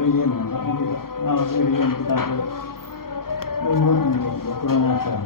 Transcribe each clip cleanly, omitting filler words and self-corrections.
riyen ngawas riyen kita umur kurang ajar.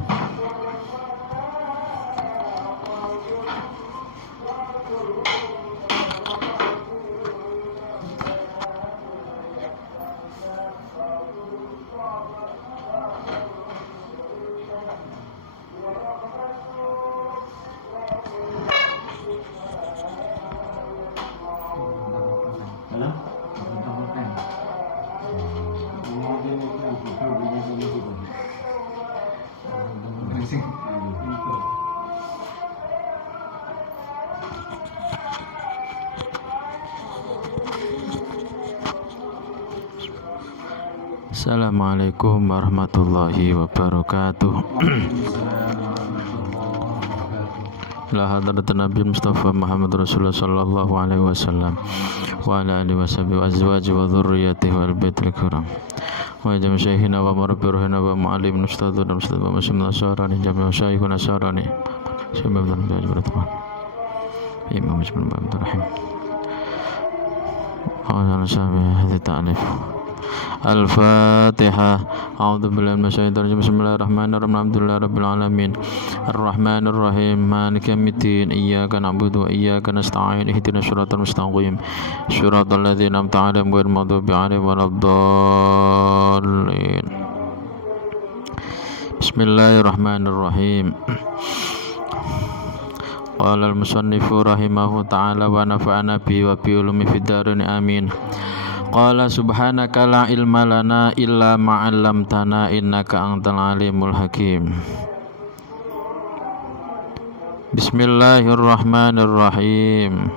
Assalamualaikum warahmatullahi wabarakatuh. La hadratan Nabi Mustafa Muhammad Rasulullah sallallahu alaihi wasallam wa ala alihi washabihi wa azwaji wa dzurriyyatihi wal baitil kiram wa jami' syekhina wa murabbi ruhina wa muallim ustadzuna wa muslim nasarani jami' syekhuna nasarani sallallahu alaihi wasallam Imam Muslim bin Rahim wa ala sahbihi hadhi ta'alif Al-Fatihah. A'udzu billahi minasyaitonir rajim. Bismillahirrahmanirrahim. Alhamdulillahi rabbil alamin. Arrahmanir rahim. Maliki yaumiddin. Iyyaka na'budu wa iyyaka nasta'in. Ihdinas siratal mustaqim. Siratal ladzina an'amta 'alaihim ghairil maghdubi 'alaihim waladdallin. Bismillahirrahmanirrahim. Qala al-musannifu rahimahu ta'ala wa nafa'ana bihi wa bi ulumi fid dharain amin. Qala subhanaka la ilma lana illa ma 'allamtana innaka antal alimul hakim. Bismillahirrahmanirrahim.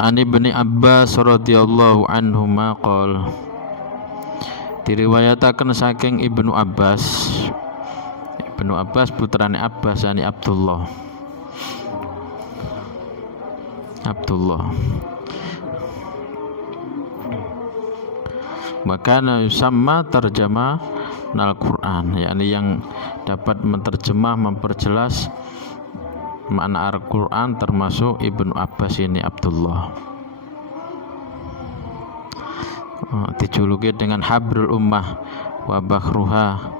An Ibni Abbas radhiyallahu anhuma qala, diriwayataken saking Ibnu Abbas. Ibnu Abbas putrane Abbas ani Abdullah. Makana yusamma terjemah Al-Quran, yakni yang dapat menerjemah, memperjelas makna Al-Quran termasuk Ibnu Abbas ini Abdullah. Dijuluki dengan Habrul Ummah wa Bakhruha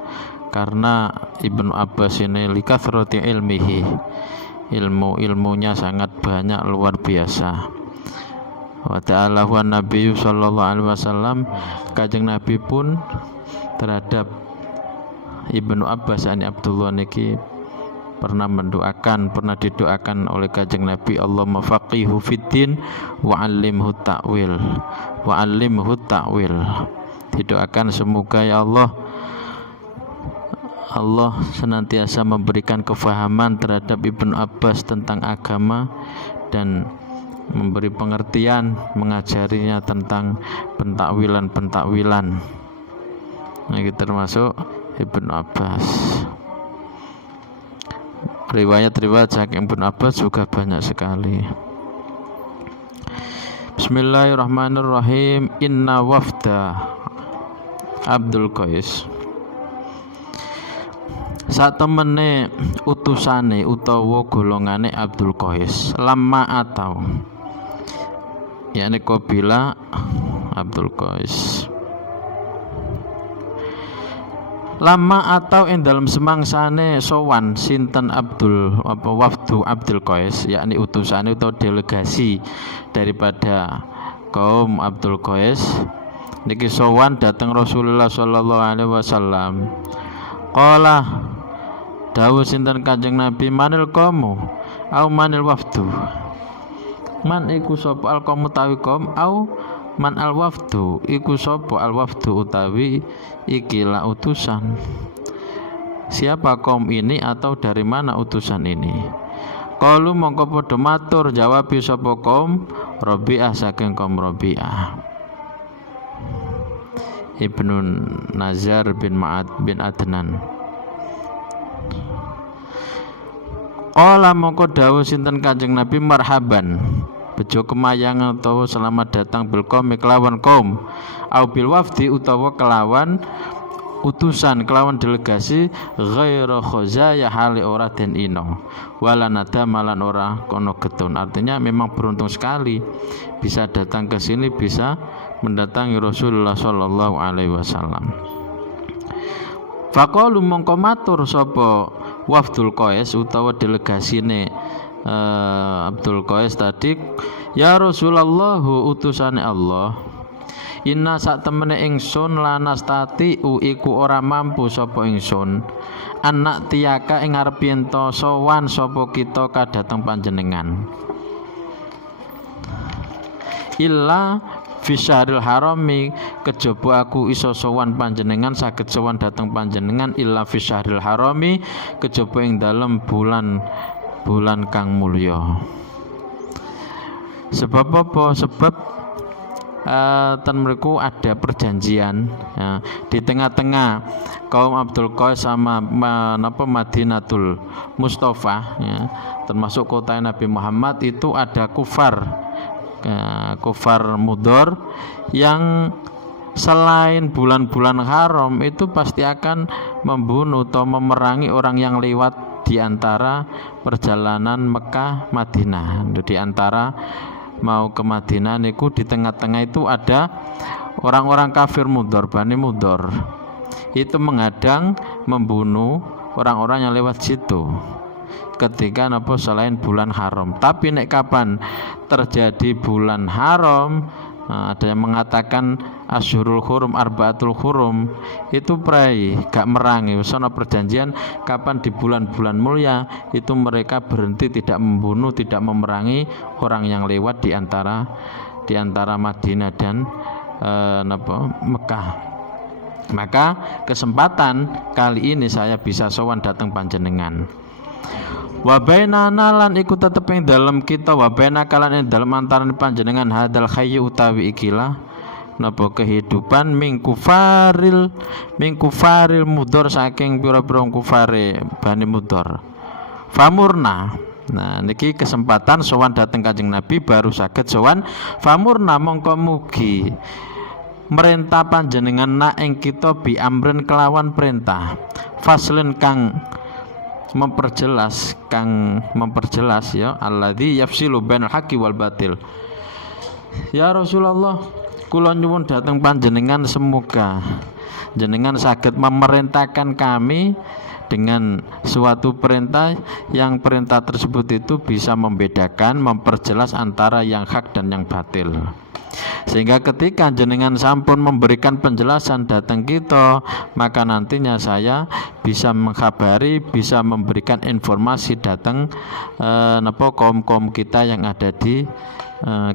karena Ibnu Abbas ini likathrati ilmihi, ilmunya sangat banyak, luar biasa. Wa ta'ala wa Nabi sallallahu alaihi wasallam, Kanjeng Nabi pun terhadap Ibnu Abbas ani Abdullah niki pernah didoakan oleh Kanjeng Nabi, Allahumma faqihu fiddin wa 'allimhu ta'wil. Didoakan semoga ya Allah senantiasa memberikan kefahaman terhadap Ibnu Abbas tentang agama dan memberi pengertian, mengajarinya tentang pentakwilan. Ini termasuk Ibnu Abbas. Riwayat-riwayat saking Ibnu Abbas juga banyak sekali. Bismillahirrahmanirrahim. Inna wafda Abdul Qais, satemene utusane utawa golongane Abdul Qais, lama atau yakni qabila Abdul Qais, lama atau ing dalam semangsane sowan sinten wafdu Abdul Qais, yakni utusane atau delegasi daripada kaum Abdul Qais niki sowan dateng Rasulullah sallallahu alaihi wasallam. Qala dawuh sinten Kanjeng Nabi, manil qaumu au manil wafdu, man iku sapa al qaumu tawi qaum, au man al wafdu iku sapa al wafdu utawi ikilah utusan. Siapa kaum ini atau dari mana utusan ini? Qalu mongko padha matur jawab sapa kaum Rabi'ah saking kaum Rabi'ah Ibnu Nazar bin Ma'ad bin Adnan. Qala mongko dawuh sinten Kanjeng Nabi, marhaban bejo kemayangan utawa selamat datang bil qaumi kelawan kaum, au bil wafdi utawa kelawan utusan kelawan delegasi ghairu khazaya hali ora den ino wala nadama lan ora kono getun. Artinya memang beruntung sekali bisa datang ke sini, bisa mendatangi Rasulullah sallallahu alaihi wasallam. Faqalu mongko matur sapa Wafdul Qais utawa delegasine Abdul Qais tadi, ya Rasulullah utusane Allah, inna sak temene ingsun lanastati iku ora mampu sapa ingsun anak tiyaka ing arep yen to sowan sapa kita kadhateng panjenengan illa fi syahril harami, kejaba aku iso sowan panjenengan, saged sowan dhateng panjenengan illa fi syahril harami, kejaba ing dalem bulan kang mulya. Sebab apa? Sebab ten mriku ada perjanjian ya, di tengah-tengah kaum Abdul Qais sama Madinatul Mustafa ya, termasuk kota Nabi Muhammad itu ada kufar Mudor yang selain bulan-bulan haram itu pasti akan membunuh atau memerangi orang yang lewat di antara perjalanan Mekah Madinah. Di antara mau ke Madinah niku di tengah-tengah itu ada orang-orang kafir Mudor, Bani Mudor. Itu menghadang, membunuh orang-orang yang lewat situ ketika napa selain bulan haram. Tapi nek kapan terjadi bulan haram, ada yang mengatakan Asyhurul Hurum, Arbaatul Hurum, itu prai gak merangi. Sono perjanjian kapan di bulan-bulan mulia itu mereka berhenti tidak membunuh, tidak memerangi orang yang lewat di antara Madinah dan Mekah. Maka kesempatan kali ini saya bisa sowan datang panjenengan. Wa bainana lan iku tetep ing dalem kita, wa baina kalan ing dalem antarané panjenengan hadal khayyu utawi ikilah napa kehidupan mingkufaril mudor, saking pira-pira kufare Bani Mudor. Famurna, nah niki kesempatan sowan dateng Kanjeng Nabi baru saged sowan. Famurna mongko mugi merintah panjenengan na ing kita bi amren kelawan perintah faslin kang memperjelas ya alladzi yafsilu bainal haqqi wal batil. Ya Rasulullah, kula nyuwun dhateng panjenengan semoga jenengan saged memerintahkan kami dengan suatu perintah yang perintah tersebut itu bisa membedakan, memperjelas antara yang hak dan yang batil. Sehingga ketika jenengan sampun memberikan penjelasan datang kita, maka nantinya saya bisa mengkhabari, bisa memberikan informasi datang kaum-kaum kita yang ada di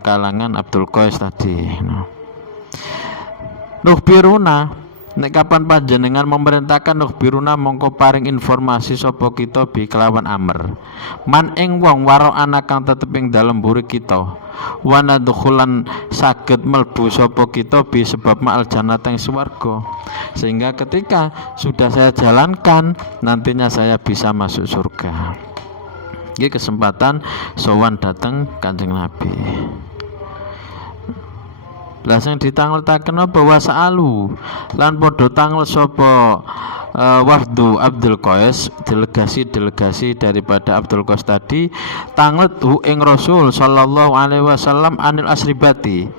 kalangan Abdul Qais tadi. Nukhbiruna, nek kapan panjenengan memerintahkan nukhbiruna mongko paring informasi sapa kita bi kelawan amr man ing wong waro anak kang tetep ing dalem mburi kita wa nadkhulan saged mlebu sapa kita bi sebab ma'al jannata ing swarga, sehingga ketika sudah saya jalankan nantinya saya bisa masuk surga. Iki kesempatan sowan dateng Kanjeng Nabi. Lah sing ditangletaken apa wasaalu lan padha tanglet sapa wafdu Abdul Qais, delegasi daripada Abdul Qais tadi tanglet ing Rasul sallallahu alaihi wasallam anil asribati,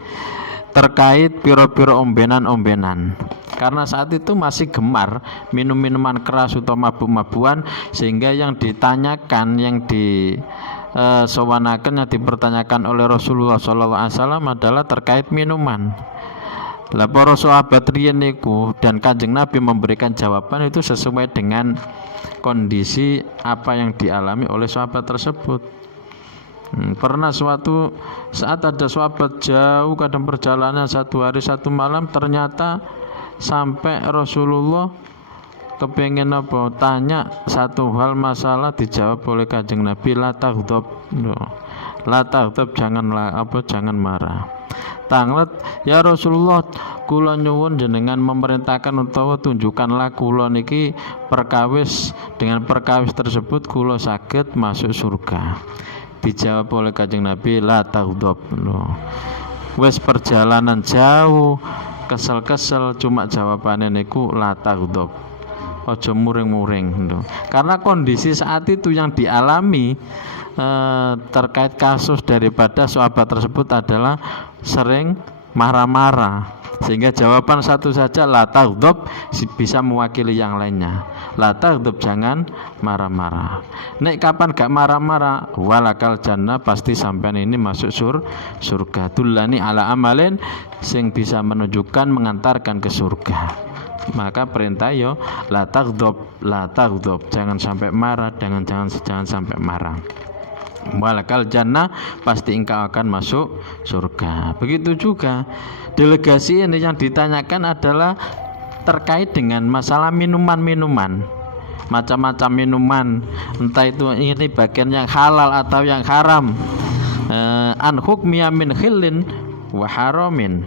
terkait pira-pira ombenan-ombenan. Karena saat itu masih gemar minum-minuman keras atau mabuk-mabuan, sehingga yang ditanyakan, yang sowanaken, yang dipertanyakan oleh Rasulullah SAW adalah terkait minuman. Lah para sahabat riyen niku dan Kanjeng Nabi memberikan jawaban itu sesuai dengan kondisi apa yang dialami oleh sahabat tersebut. Pernah suatu saat ada sahabat jauh kadang perjalanan 1 hari 1 malam, ternyata sampai Rasulullah kepengen apa tanya satu hal masalah, dijawab oleh Kanjeng Nabi, la taghdab, jangan marah. Tanglet, ya Rasulullah, kula nyuwun jenengan memerintahkan utawa tunjukkanlah kula niki perkawis, dengan perkawis tersebut kula saged masuk surga. Dijawab oleh Kanjeng Nabi, la taghdab. Wes perjalanan jauh kesel-kesel, cuma jawabannya niku la taghdab. Ojo muring-muring. Karena kondisi saat itu yang dialami terkait kasus daripada sahabat tersebut adalah sering marah-marah, sehingga jawaban satu saja la taghdab bisa mewakili yang lainnya. La taghdab, jangan marah-marah. Nek kapan gak marah-marah, walakal jannah, pasti sampean ini masuk surga. Dullani ala amalin sing bisa menunjukkan mengantarkan ke surga. Maka perintah yo la taghdab, jangan sampai marah, jangan sampai marah. Walakal jannah, pasti engkau akan masuk surga. Begitu juga delegasi ini yang ditanyakan adalah terkait dengan masalah minuman-minuman, macam-macam minuman, entah itu ini bagian yang halal atau yang haram. An hukmiya min khillin wa haramin.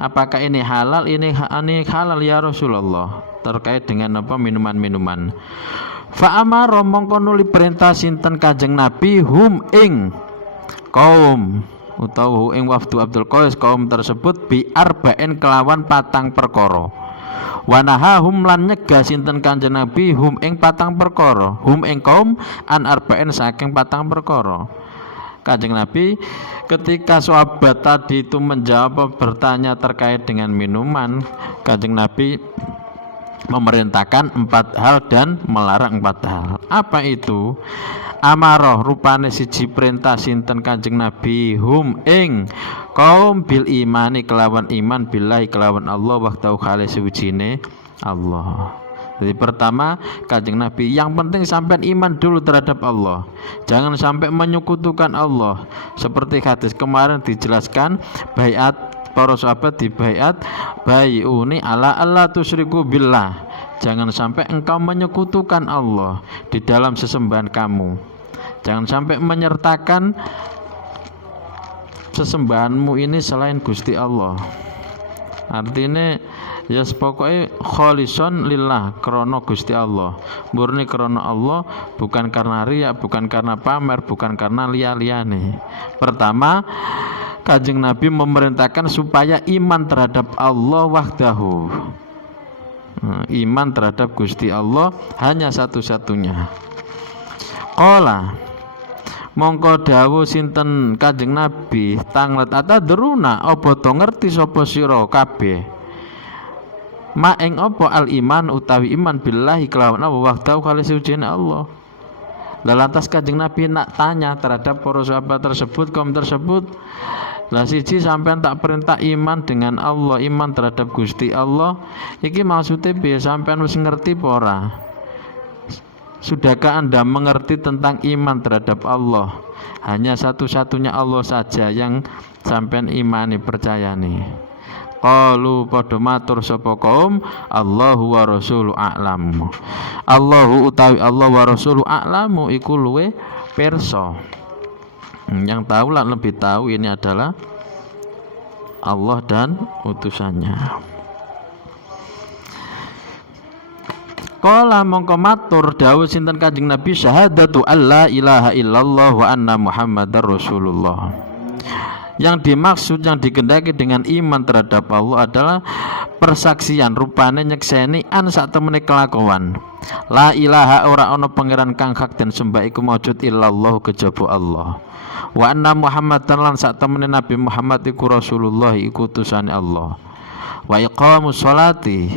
Apakah ini halal? Ini halal ya Rasulullah, terkait dengan apa minuman-minuman. Fa amara mongko nuli perintah sinten Kanjeng Nabi hum ing kaum utawa ing wafdu Abdul Qais kaum tersebut bi arba'in kelawan patang perkara. Wa nahahum lan nyegah sinten Kanjeng Nabi hum ing patang perkara, hum ing kaum an arba'in saking patang perkara. Kanjeng Nabi ketika sahabat tadi itu menjawab bertanya terkait dengan minuman, Kanjeng Nabi memerintahkan 4 hal dan melarang 4 hal. Apa itu? Amaroh rupane siji perintah sinten Kanjeng Nabi hum ing kaum bil imani kelawan iman billahi kelawan Allah wahdahu khali suwijine Allah. Jadi pertama Kanjeng Nabi yang penting sampai iman dulu terhadap Allah, jangan sampai menyekutukan Allah. Seperti hadis kemarin dijelaskan, baiat para sahabat di baiat baiuni ala Allah tusyriku billah, jangan sampai engkau menyekutukan Allah di dalam sesembahan kamu, jangan sampai menyertakan sesembahanmu ini selain Gusti Allah. Artinya ya pokoknya kholison lillah, krono Gusti Allah, murni krono Allah, bukan karena riya, bukan karena pamer, bukan karena liya-liyane. Pertama Kanjeng Nabi memerintahkan supaya iman terhadap Allah wahdahu, iman terhadap Gusti Allah hanya satu-satunya. Qala mongko dawuh sinten Kanjeng Nabi tanglet atadruna apa to ngerti sapa sira kabeh ma ing apa al iman utawi iman billahi kelawan Allah wahdahu khali sucijine Allah. Lantas Kanjeng Nabi nak tanya terhadap para sahabat tersebut, kaum tersebut, lah siji sampean tak perintah iman dengan Allah, iman terhadap Gusti Allah, iki maksudnya piye? Sampean wis ngerti apa ora? Sudahkah Anda mengerti tentang iman terhadap Allah? Hanya satu-satunya Allah saja yang sampean imani, percayani. Qalu padha matur sapa kaum, Allahu wa rasulu a'lamu. Allahu utawi Allah wa rasulu a'lamu iku luwe pirsa. Yang tahu lah, lebih tahu ini adalah Allah dan utusannya. Qala mongko matur dawuh sinten Kanjeng Nabi syahadatu alla ilaha illallah wa anna muhammadar rasulullah. Yang dimaksud, yang dikehendaki dengan iman terhadap Allah adalah persaksian rupane nyekseni an sak temene kelakuan. La ilaha ora ana pangeran kang hak den sembah iku maujud illallah kejaba Allah. Wa anna muhammadan lan sak temene Nabi Muhammad iku rasulullah iku utusane Allah. Wa iqamus sholati.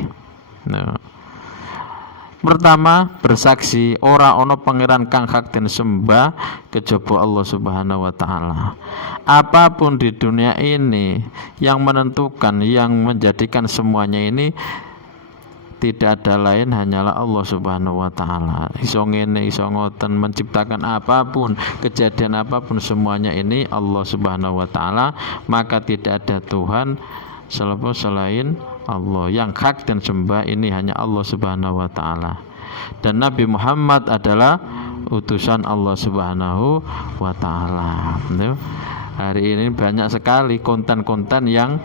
Pertama bersaksi ora ono pangeran kang hak den sembah kejaba Allah Subhanahu wa taala. Apapun di dunia ini yang menentukan, yang menjadikan semuanya ini tidak ada lain hanyalah Allah Subhanahu wa taala. Iso ngene iso ngoten, menciptakan apapun, kejadian apapun, semuanya ini Allah Subhanahu wa taala, maka tidak ada Tuhan selain Allah. Yang hak dan sembah ini hanya Allah Subhanahu wa taala. Dan Nabi Muhammad adalah utusan Allah Subhanahu wa taala. Hari ini banyak sekali konten-konten yang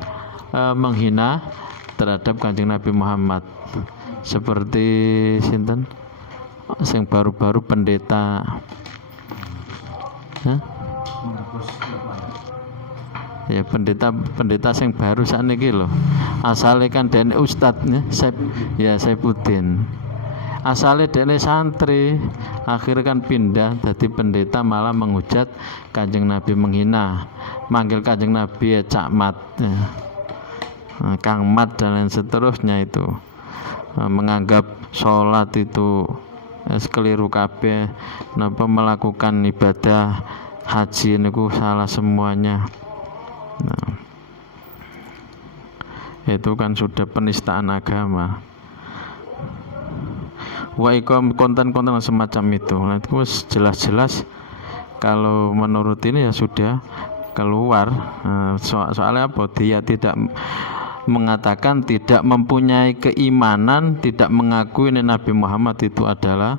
menghina terhadap Kanjeng Nabi Muhammad. Seperti sinten? Sing baru-baru pendeta Ya pendeta sing baru sakniki lho. Asale kan dene ustad ya Saifuddin. Asale dene santri, akhirnya kan pindah jadi pendeta malah menghujat Kanjeng Nabi, menghina, manggil Kanjeng Nabi ya Cak Mat, ya. Kang Mat dan lain seterusnya itu. Menganggap sholat itu keliru kabeh, napa melakukan ibadah haji niku salah semuanya. Nah, itu kan sudah penistaan agama. Konten-konten semacam itu. Nah, itu jelas-jelas kalau menurut ini ya sudah keluar. Soalnya apa? Dia tidak mengatakan, tidak mempunyai keimanan, tidak mengakui Nabi Muhammad itu adalah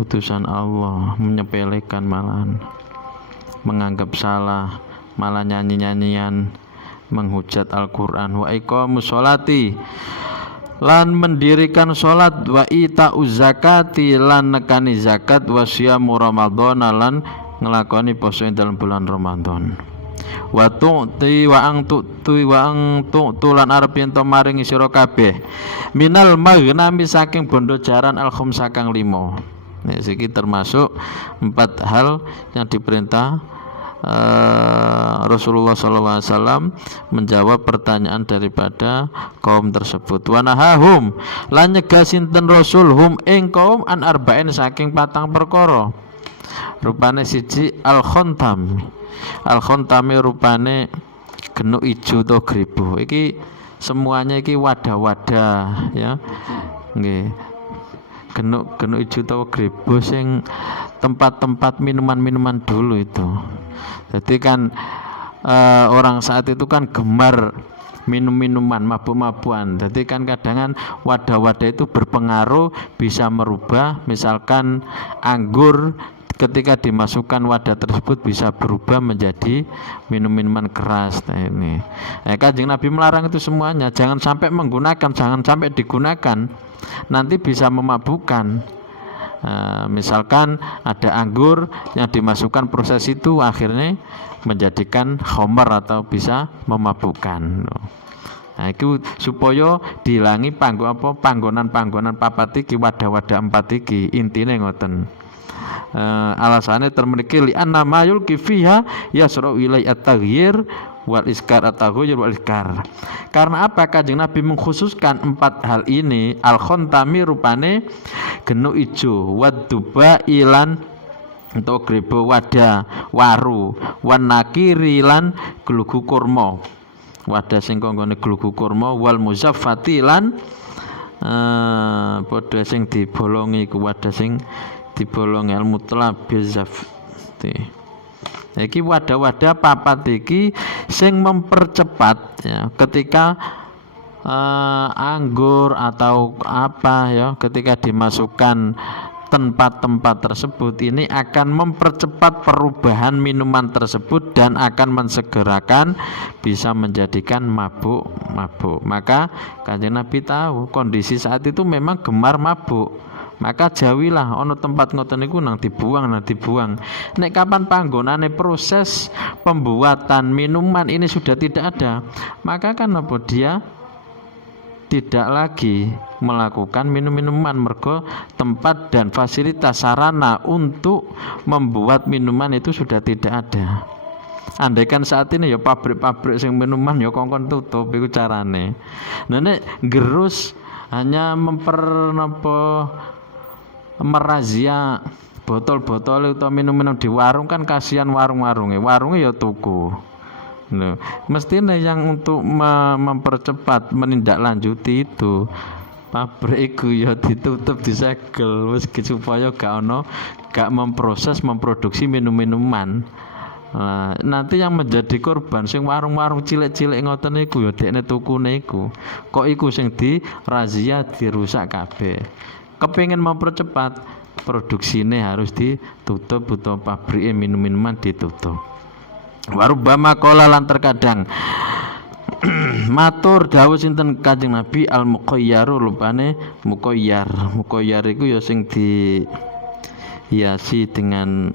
utusan Allah, menyepelekan malahan, menganggap salah, malah nyanyi-nyanyian, menghujat Al-Quran. Wa iqamus sholati, lan mendirikan sholat, wa ita'uz zakati, lan nekani zakat, wa siyamu Ramadan, lan ngelakoni poso dalam bulan Ramadan. Wa tu'ti wa ang tu'ti wa ang tu'tu, lan arep yen to maringi sira kabeh minal maghnami saking bondo jaran al-khumsa kang 5. Nah, iki termasuk 4 hal yang diperintah Rasulullah SAW menjawab pertanyaan daripada kaum tersebut. Wa nahahum, lan nyegah sinten Rasul hum ing kaum an arba'in saking 4 perkara. Rupane siji al-khontam. Al-khontami rupane genuk ijo to gribo. Iki semuanya iki wadah-wadah ya. Nggih. Genuk ijo to gribo sing tempat-tempat minuman-minuman dulu itu. Jadi kan orang saat itu kan gemar minum-minuman, mabuk-mabukan. Jadi kan kadang wadah-wadah itu berpengaruh, bisa merubah. Misalkan anggur ketika dimasukkan wadah tersebut bisa berubah menjadi minum-minuman keras. Nah, ini Kanjeng Nabi melarang itu semuanya. Jangan sampai menggunakan, jangan sampai digunakan, nanti bisa memabukkan. Misalkan ada anggur yang dimasukkan proses itu akhirnya menjadikan khamar atau bisa memabukkan. Nah, itu supaya dihilangi panggonan-panggonan papat iki, wadah-wadah 4 iki, intine ngoten. Alasannya termriki li anna ma yulqi fiha yasra ilai at-taghyir wal iskar at-taghyir wal iskar. Karena apa Kanjeng Nabi mengkhususkan 4 hal ini? Al-khontami rupane genuk ijo, waduba ilan untuk gribo wadah waru, wan nakiri lan glugu kurma, wadah sing konggone glugu kurma, wal muzaffati lan padha sing dibolongi ku wadah sing dibolongi al-mutlab bizafti. Iki wadah-wadah papat iki sing mempercepat ya, ketika anggur atau apa ya, ketika dimasukkan tempat-tempat tersebut ini akan mempercepat perubahan minuman tersebut dan akan mensegerakan bisa menjadikan mabuk. Maka Kanjeng Nabi tahu kondisi saat itu memang gemar mabuk. Maka jauhilah ono tempat ngoten niku nang dibuang. Nek kapan panggonane proses pembuatan minuman ini sudah tidak ada, maka kan apa dia tidak lagi melakukan minum-minuman, mergo tempat dan fasilitas sarana untuk membuat minuman itu sudah tidak ada. Andaikan saat ini ya pabrik-pabrik sing minuman ya kongkon tutup iku carane. Nah nek gerus hanya merazia botol-botol atau minum-minum di warung, kan kasihan warungnya ya tuku. Loh, mestinya yang untuk mempercepat menindaklanjuti itu pabrik itu ya ditutup, disegel wis supaya gak memproduksi minum-minuman. Nah, nanti yang menjadi korban sing warung-warung cilik-cilik ngoten niku ya dekne tukune iku. Kok iku sing dirazia dirusak kabeh. Kepingin mempercepat produksinya harus ditutup atau pabrik minum-minuman ditutup. Warubama kola lan terkadang matur dawuh sinten Kanjeng Nabi al-muqayyaru rupane muqayyar iku ya sing dihiasi dengan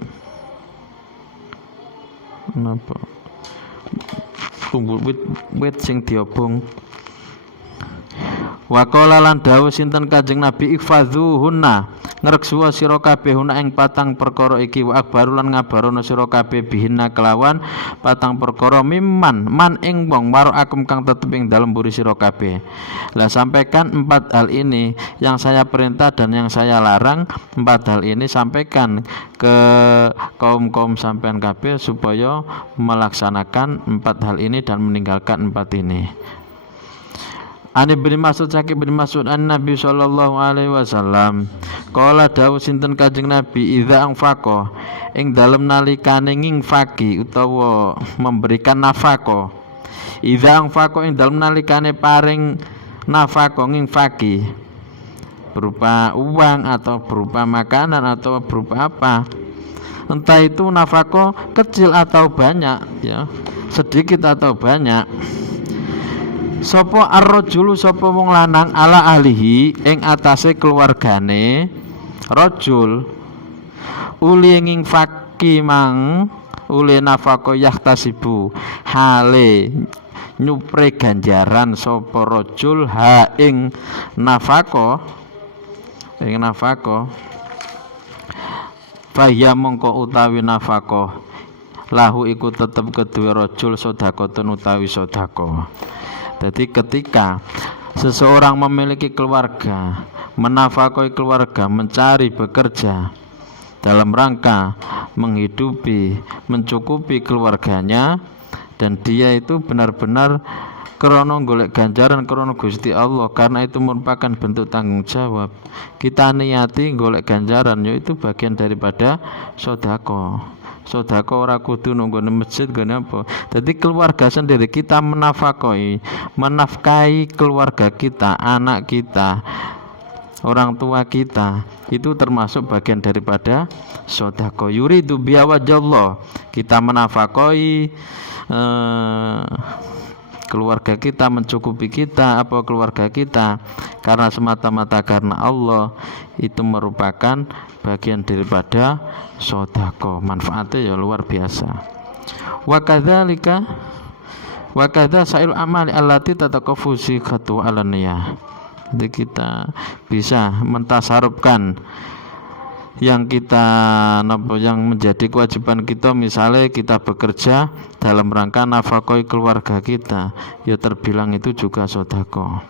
umbul wit sing diobong. Wa qala lan dawuh sinten Kanjeng Nabi ihfazuhunna ngreksuwa sira kabeh huna ing patang perkara iki wa akbaru lan ngabarono sira kabeh bihinna kelawan patang perkara mimman man ing wong waro akum kang tetep ing dalem mburi sira kabeh. Lah sampaikan 4 hal ini yang saya perintah dan yang saya larang. 4 hal ini sampaikan ke kaum-kaum sampean kabeh supaya melaksanakan 4 hal ini dan meninggalkan 4 ini. Ani bin Mas'ud sakit bin Mas'ud an Nabi sallallahu alaihi wasallam qala dawuh sinten Kanjeng Nabi idza anfaqa ing dalem nalikane nginfaki utawa memberikan nafaqah idza anfaqa ing dalem nalikane paring nafaqah nginfaki berupa uang atau berupa makanan atau berupa apa, entah itu nafaqah kecil atau banyak ya, sedikit atau banyak. Sopo ar-rajulu sopo wong lanang ala ahlihi ing atase keluargane rajul uli ing faki mang uli nafaqah yahtasibu hale nyupre ganjaran sopo rajul ha ing nafaqah faya mongko utawi nafaqah lahu iku tetep kedue rajul sedekahun utawi sedekah. Jadi ketika seseorang memiliki keluarga, menafkahi keluarga, mencari bekerja dalam rangka menghidupi, mencukupi keluarganya, dan dia itu benar-benar krono golek ganjaran krono Gusti Allah, karena itu merupakan bentuk tanggung jawab. Kita niati golek ganjaran, yaitu bagian daripada sedekah. Sedekah ora kudu nunggu masjid gone apa. Jadi keluarga sendiri kita menafkahi keluarga kita, anak kita, orang tua kita, itu termasuk bagian daripada sedekah. Yuridu biya wajhallah. Kita menafkahi keluarga kita, mencukupi kita apa keluarga kita karena semata-mata karena Allah, itu merupakan bagian daripada sedekah. Manfaatnya ya luar biasa. Wa kadzalika wa kadza sa'il amali allati tataqaffu sighatu alaniyah. Jadi kita bisa mentasarufkan yang kita yang menjadi kewajiban kita, misalnya kita bekerja dalam rangka nafkahi keluarga kita, ya terbilang itu juga sedekah.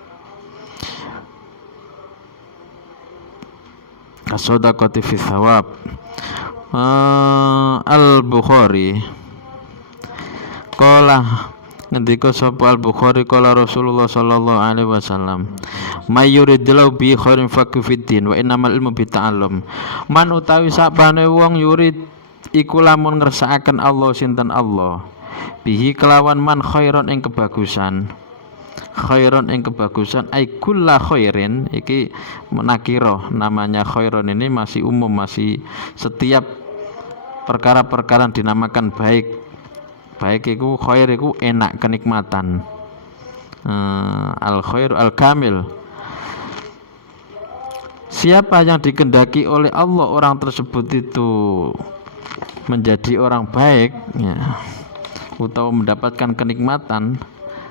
As-sadaqati fi thawab. Al-Bukhari qala ngendika sapa Al-Bukhari qala Rasulullah sallallahu alaihi wasallam may yuridillahu bi khairin faqih fiddin wa innamal ilmu bita'allum. Man utawi sapane wong yurid iku lamun ngersakaken Allah sinten Allah bihi kelawan man khairon ing kebagusan, khairon ing kebagusan ai kulla khairin, iki menakira, namanya khairon ini masih umum, masih setiap perkara-perkara dinamakan baik. Baik iku khair iku enak, kenikmatan. Al khair al kamil. Siapa yang dikehendaki oleh Allah orang tersebut itu menjadi orang baik ya, atau mendapatkan kenikmatan.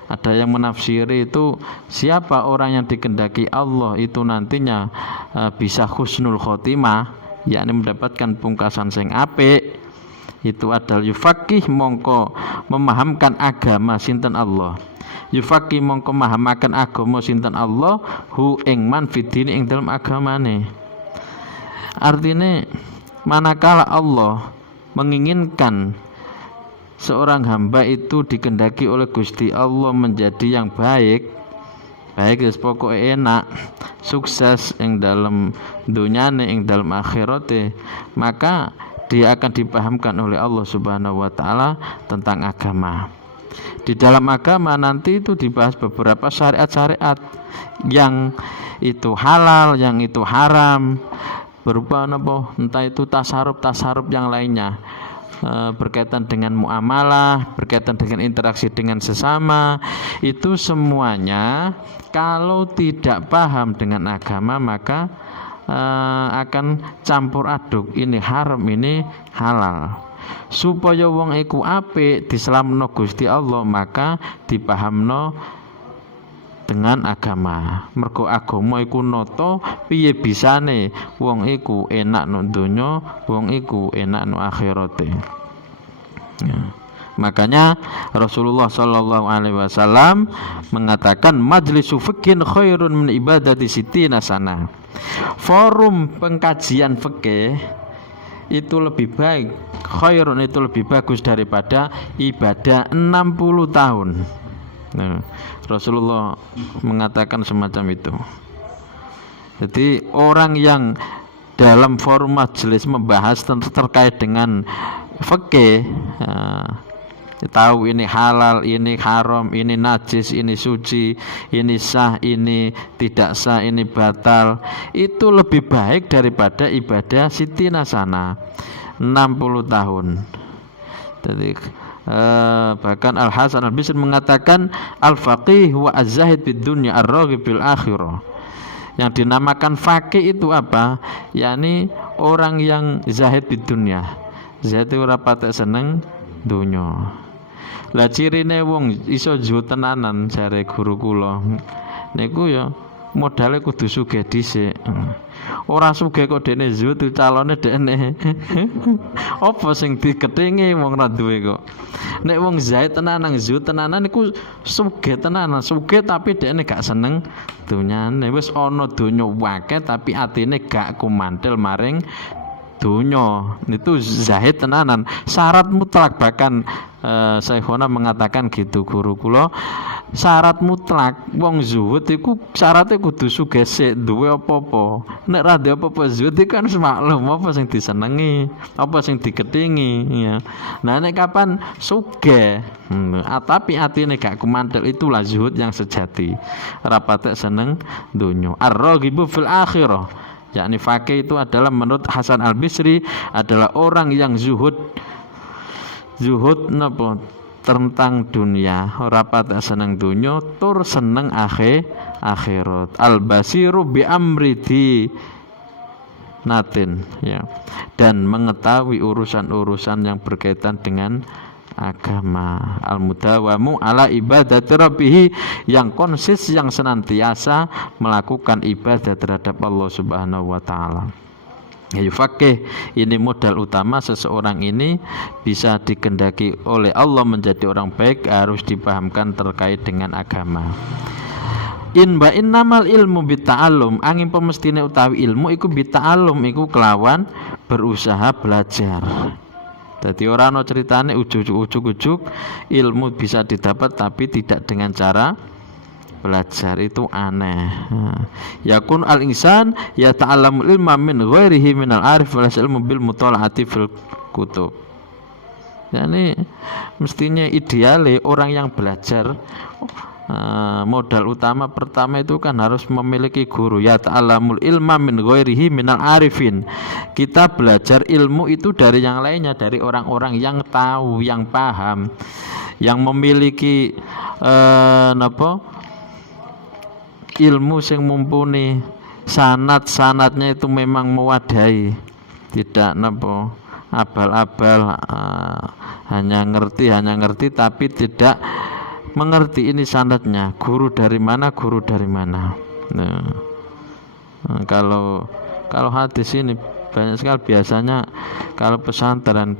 Ada yang menafsiri itu siapa orang yang dikehendaki Allah itu nantinya bisa husnul khotimah, yakni mendapatkan pungkasan sing apik. Itu adalah yufaqih mongko memahamkan agama sinten Allah. Yufaqih mongko memahamaken agama sinten Allah hu ing man fidini ing dalam agamane. Artinya manakala Allah menginginkan seorang hamba itu dikehendaki oleh Gusti Allah menjadi yang baik, baik wis pokoke enak, sukses ing dalam dunyane ing dalam akhirate, maka dia akan dipahamkan oleh Allah Subhanahu wa taala tentang agama. Di dalam agama nanti itu dibahas beberapa syariat-syariat yang itu halal, yang itu haram, berupa apa? Entah itu tasaruf yang lainnya, berkaitan dengan muamalah, berkaitan dengan interaksi dengan sesama. Itu semuanya kalau tidak paham dengan agama maka akan campur aduk, ini haram, ini halal. supaya wong iku apik diselametno Gusti Allah, maka dipahamno dengan agama. Mergo agama iku nata piye bisane wong iku enak nang donya, wong iku enak nang akhirate. Ya. Makanya Rasulullah Shallallahu Alaihi Wasallam mengatakan majlisu fiqhin khairun min ibadati sittina sana. Forum pengkajian fikih itu lebih baik, khairun itu lebih bagus daripada ibadah 60 tahun. Nah, Rasulullah mengatakan semacam itu. Jadi orang yang dalam forum majelis membahas terkait dengan fikih, tahu ini halal, ini haram, ini najis, ini suci, ini sah, ini tidak sah, ini batal, itu lebih baik daripada ibadah sittina sana 60 tahun. Jadi bahkan Al Hasan Al Bisri mengatakan al faqih wa az-zahid bid dunya ar-raghib bil akhirah. Yang dinamakan faqih itu apa? yakni orang yang zahid bid dunya. Zahid itu ora patek seneng dunya. Lah cirine wong iso zuhud tenanan jare guru kula niku ya modale kudu sugih dhisik. Ora sugih kok dene zuhud calone dekne. Apa sing dikethingi wong ra duwe kok. Nek wong zahid tenanan zuhud tenanan niku sugih tenanan, sugih tapi dekne gak seneng dunyane. Wis ana donya akeh tapi atine gak kumantil maring dunya. Itu zahid tenanan, syarat mutlak. Bahkan Syekhona mengatakan gitu, guru kula, syarat mutlak wong zuhud iku syaratnya kudu sugih sik duwe apa-apa. Nek ra duwe apa-apa zuhud iku kan maklum apa sing disenengi, apa sing diketingi ya. Nah nek kapan sugih tapi atine gak kumantel, itulah zuhud yang sejati. Ora patek seneng donya. Ar-raghibu fil akhirah, yakni faqih itu adalah menurut Hasan Al Bisri adalah orang yang zuhud napa tentang dunia, ora patek seneng dunya tur seneng akhirat. Al basiru bi amri di natin ya, dan mengetahui urusan-urusan yang berkaitan dengan agama. Al mudawamu ala ibadati rabbih, yang konsis, yang senantiasa melakukan ibadah terhadap Allah Subhanahu wa taala. Ya, fakih ini modal utama seseorang ini bisa dikendaki oleh Allah menjadi orang baik, harus dipahamkan terkait dengan agama. Innamal ilmu bita'allum, angin pemestine utawi ilmu iku bita'allum, iku kelawan berusaha belajar. Jadi orang no ceritane ujuk-ujuk ilmu bisa didapat tapi tidak dengan cara belajar, itu aneh. Yakun al insan ya ta'allamul ilma min ghairihi minal arif wal ilmu bil mutalaati fil kutub. Yani mestinya ideale orang yang belajar, modal utama pertama itu kan harus memiliki guru. Ya ta'allamul ilma min ghairihi minal arifin, kita belajar ilmu itu dari yang lainnya, dari orang-orang yang tahu, yang paham, yang memiliki ilmu sing mumpuni, sanad-sanadnya itu memang mewadai, tidak abal-abal, hanya ngerti tapi tidak mengerti ini sanadnya, guru dari mana. Nah, kalau hadis ini banyak sekali, biasanya kalau pesantren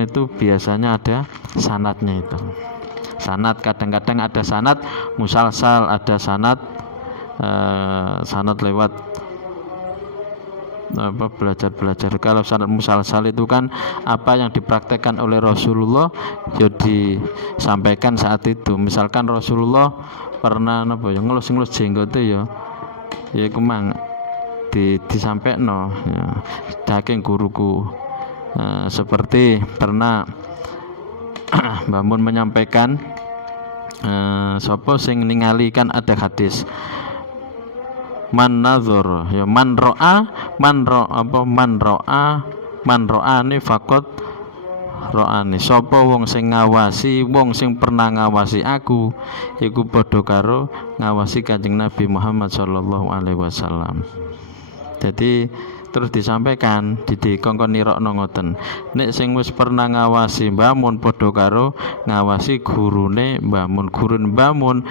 itu biasanya ada sanadnya itu. Sanad kadang-kadang ada sanad musalsal, ada sanad lewat belajar. Kalau sanad musalsal itu kan apa yang dipraktekkan oleh Rasulullah ya disampaikan saat itu. Misalkan Rasulullah pernah ngelus-ngelus jenggote ya iku mang disampaikno ya saking guruku. Seperti pernah Mbah Mun menyampaikan sapa sing ningali kan ada hadis man nazar ya man ro'a ni faqat ro'ani, sapa wong sing ngawasi, wong sing pernah ngawasi aku iku padha karo ngawasi Kanjeng Nabi Muhammad sallallahu alaihi wasallam. Jadi terus disampaikan dikongkon nirokno ngoten. Nek sing wis pernah ngawasi Mbah Mun padha karo ngawasi gurune Mbah Mun, gurun Mbah Mun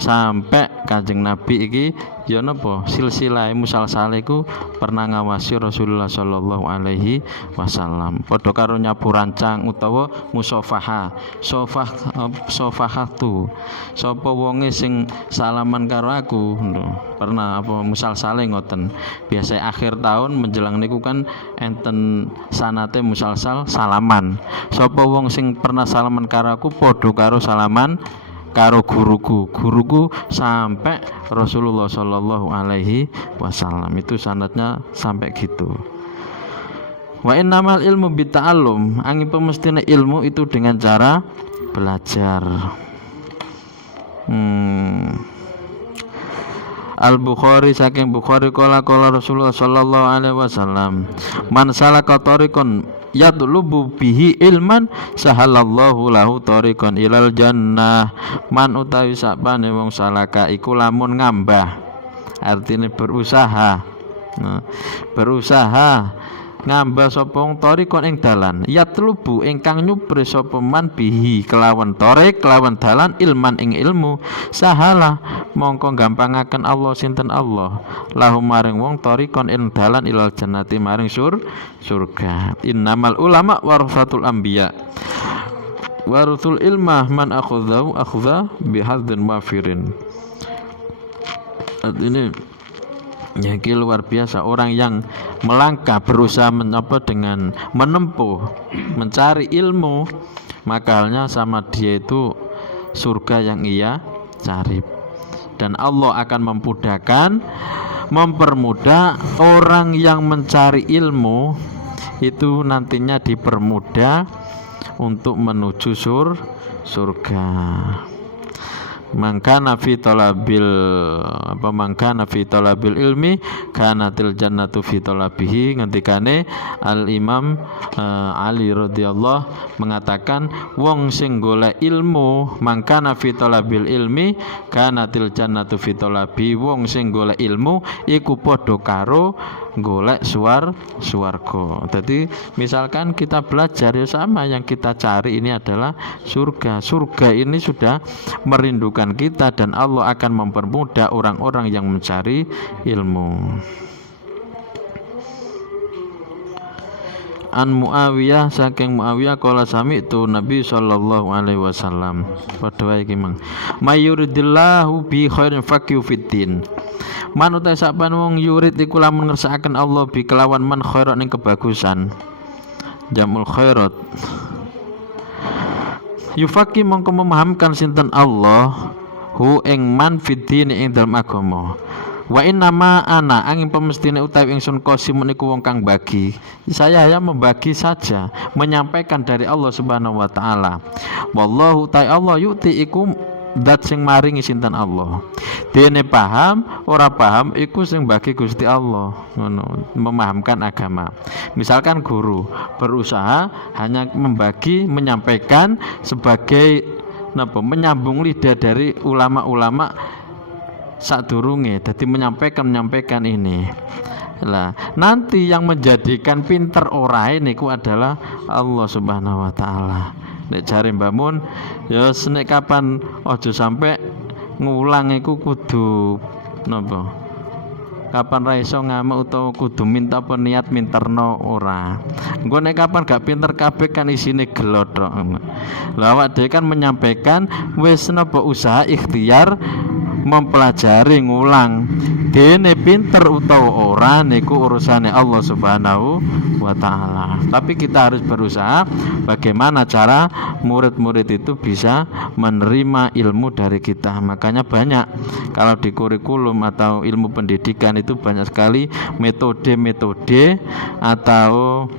sampai Kanjeng Nabi iki ya napa silsilah musalsale iku pernah ngawasi Rasulullah sallallahu alaihi wasallam. Padha karo nyapu rancang utawa musafaha. Sofahatu. Sapa wonge sing salaman karo aku pernah apa musalsale ngoten. Biasa akhir tahun menjelang niku kan enten sanate musalsal salaman. Sapa wong sing pernah salaman karo aku padha karo salaman karo guruku sampai Rasulullah Shallallahu Alaihi Wasallam. Itu sanadnya sampai gitu. Wa innamal ilmu bita'allum, angin pemestina ilmu itu dengan cara belajar. Al-Bukhari saking Bukhari qala Rasulullah sallallahu alaihi wasallam, man salaka tariqan yatlubu bihi ilman sahalallahu lahu tariqan ilal jannah. Man utawi sapane wong salaka iku lamun ngambah, artine berusaha. Berusaha ngambah sapa wong tariqan ing dalan, yatlubu ingkang nyupri sapa man bihi kelawan tarik kelawan dalan ilman ing ilmu, sahala mongko gampangaken Allah sinten Allah lahu maring wong tariqan ing dalan ilal jannati maring surga. Innamal ulama warasatul anbiya warutul ilmah man akhadhahu akhadha bihadzin wafirin. Ini ya, luar biasa orang yang melangkah berusaha dengan menempuh mencari ilmu, maka halnya sama dia itu surga yang ia cari. Dan Allah akan mempermudah orang yang mencari ilmu itu nantinya dipermudah untuk menuju surga. Mangkana fi talabil ilmi kanatil jannatu fi talabihi. Ngendikane Al Imam Ali radhiyallahu mengatakan wong sing golek ilmu, mangkana fi talabil ilmi kanatil jannatu fi talabi, wong sing golek ilmu iku padha karo golek swarga. Jadi misalkan kita belajar ya sama, yang kita cari ini adalah surga. Surga ini sudah merindukan kita dan Allah akan mempermudah orang-orang yang mencari ilmu. An Muawiyah saking Muawiyah qala sami'tu Nabi sallallahu alaihi wasallam. Padha wae iki mang. Mayuridillahu bi khairin faqihu fiddin. Man uta sapan wong yurid iku lamun ngersakaken Allah bi kelawan man khairat ning kebagusan. Jamul khairat. Yufaqi mongko memahamkan sinten Allah hu ing man fiddin ing dalem agama. Wa innama ana angin pemestine utawi ingsun qasimun iku wong kang bagi. Saya hanya membagi saja, menyampaikan dari Allah Subhanahu wa taala. Wallahu ta'ala Allah yuti iku dat sing maringi sinten Allah. Dene paham ora paham iku sing bagi Gusti Allah, ngono, memahamkan agama. Misalkan guru berusaha hanya membagi, menyampaikan sebagai menyambung lidah dari ulama-ulama sadurunge, jadi menyampaikan ini. Lah, nanti yang menjadikan pinter orang ini adalah Allah Subhanahu wa taala. Nek jare Mbah Mun ya nek kapan aja sampai ngulang iku kudu napa? Kapan ra iso ngamuk utawa kudu minta apa niat minterno ora. Engko nek kapan gak pinter kabeh kan isine gelothok. Lah awak dhewe kan menyampaikan wis napa usaha ikhtiar mempelajari ngulang. Dene pinter utawa ora niku urusane Allah Subhanahu wa taala. Tapi kita harus berusaha bagaimana cara murid-murid itu bisa menerima ilmu dari kita. Makanya banyak kalau di kurikulum atau ilmu pendidikan itu banyak sekali metode-metode atau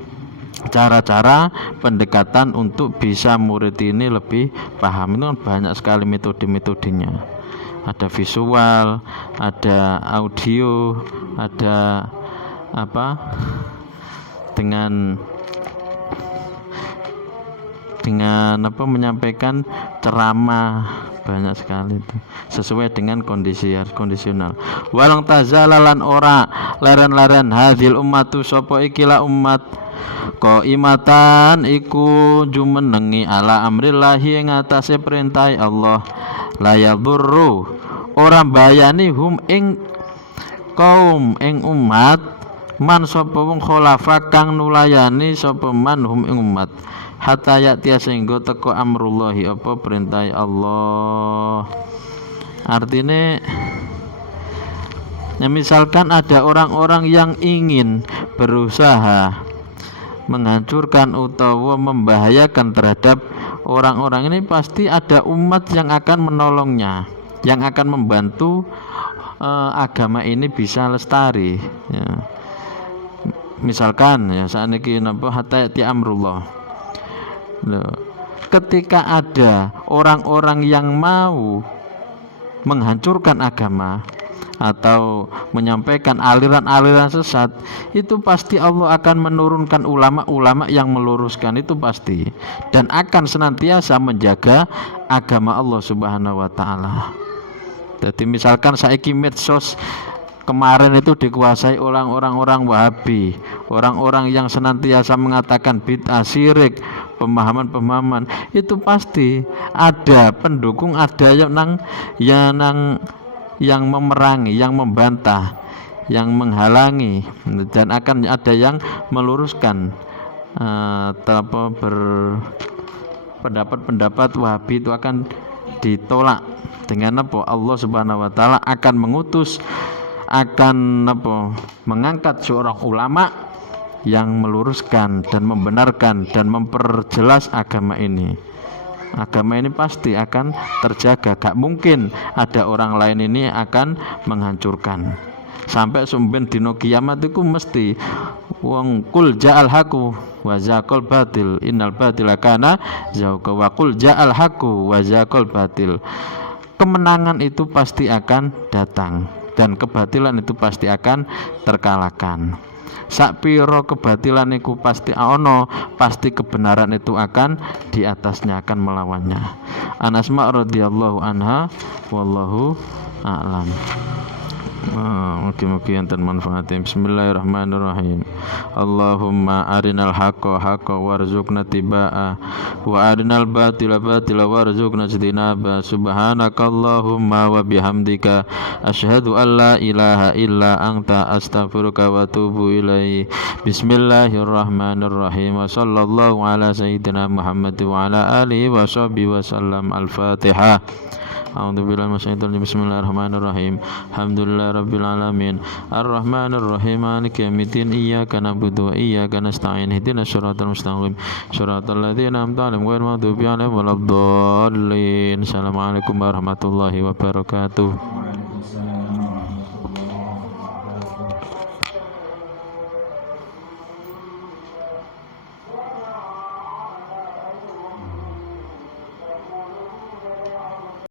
cara-cara pendekatan untuk bisa murid ini lebih paham. Itu kan banyak sekali metode-metodenya. Ada visual, ada audio, ada apa dengan apa menyampaikan ceramah banyak sekali itu sesuai dengan kondisi kondisional. Walang tazalalan ora leren-leren hadil ummatu sapa ikilah umat qaimatan iku jumenengi ala amrillahi ing atase perintah Allah la yadurru ora bayani hum ing kaum ing umat man sapa wong khulafa kang nulayani sapa man hum ing umat hatta ya'tiya sehingga teko amrullahi apa perintah Allah. Artinya ya misalkan ada orang-orang yang ingin berusaha menghancurkan utawa membahayakan terhadap orang-orang ini, pasti ada umat yang akan menolongnya, yang akan membantu agama ini bisa lestari ya. Misalkan ya saat ini napa hatta ya'ti amrullah. Ketika ada orang-orang yang mau menghancurkan agama atau menyampaikan aliran-aliran sesat, itu pasti Allah akan menurunkan ulama-ulama yang meluruskan, itu pasti, dan akan senantiasa menjaga agama Allah Subhanahu wa taala. Jadi misalkan saiki medsos kemarin itu dikuasai orang-orang Wahabi, orang-orang yang senantiasa mengatakan bid'ah, syirik, pemahaman-pemahaman, itu pasti ada pendukung, ada yang memerangi, yang membantah, yang menghalangi, dan akan ada yang meluruskan pendapat Wahabi itu akan ditolak dengan apa? Allah Subhanahu wa taala akan mengutus, akan mengangkat seorang ulama yang meluruskan dan membenarkan dan memperjelas agama ini. Agama ini pasti akan terjaga, gak mungkin ada orang lain ini akan menghancurkan. Sampai sumben dino kiamat itu mesti wong kul ja'al haqu wa zaqal batil innal batila kana zahuqa wa kul ja'al haqu wa zaqal batil. Kemenangan itu pasti akan datang dan kebatilan itu pasti akan terkalahkan. Sakpiro kebatilan itu pasti ono, pasti kebenaran itu akan di atasnya, akan melawannya. Anasma radhiyallahu anha wallahu a'lam. Mugi-mugi enten manfaatnya. Bismillahirrahmanirrahim. Allahumma arinal haqqa haqqa warzuqna tibaa wa arinal batila batila warzuqna ijtinaba. Subhanakallahumma wa bihamdika asyhadu an la ilaha illa anta astaghfiruka wa atubu ilaik. Bismillahirrahmanirrahim. Wa sallallahu ala sayyidina Muhammad wa ala alihi wa sahbihi wa sallam. Al-Fatihah. A'udzubillahi minasyaitonir rajim. Bismillahirrahmanirrahim. Alhamdulillahirabbil alamin. Arrahmanirrahim. Maliki yaumiddin. Iyyaka na'budu wa iyyaka nasta'in. Ihdinas siratal mustaqim. Siratal ladzina an'amta 'alaihim ghairil maghdubi 'alaihim waladdallin. Assalamualaikum warahmatullahi wabarakatuh.